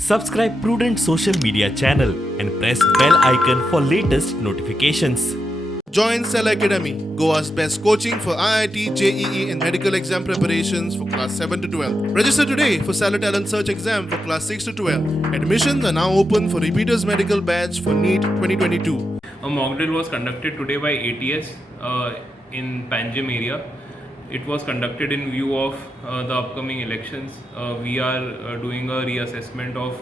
Subscribe Prudent social media channel and press bell icon for latest notifications. Join Cell Academy, Goa's best coaching for IIT, JEE and medical exam preparations for class 7 to 12. Register today for Cell Talent Search exam for class 6 to 12. Admissions are now open for repeaters medical batch for NEET 2022. A mock drill was conducted today by ATS in Panjim area. It was conducted in view of the upcoming elections. We are doing a reassessment of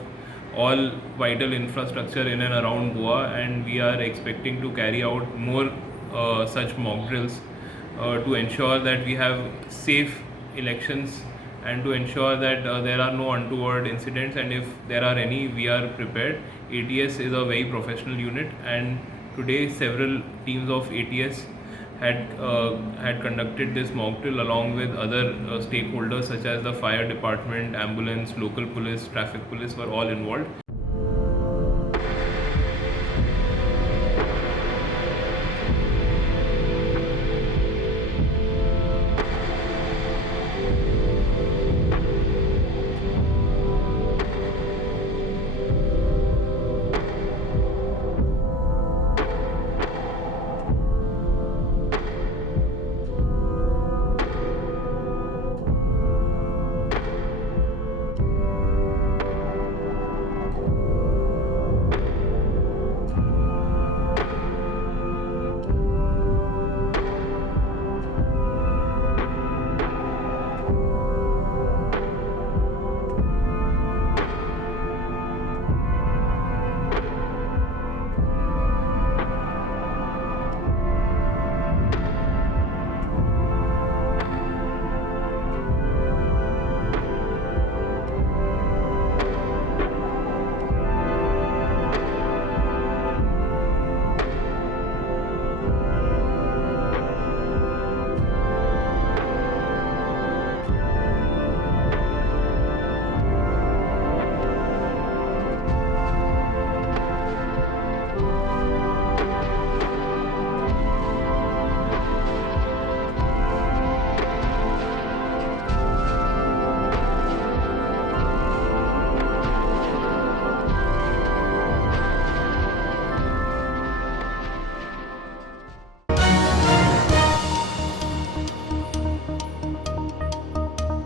all vital infrastructure in and around Goa, and we are expecting to carry out more such mock drills to ensure that we have safe elections and to ensure that there are no untoward incidents, and if there are any, we are prepared. ATS is a very professional unit, and today several teams of ATS had conducted this mock drill along with other stakeholders such as the fire department, ambulance, local police, traffic police were all involved.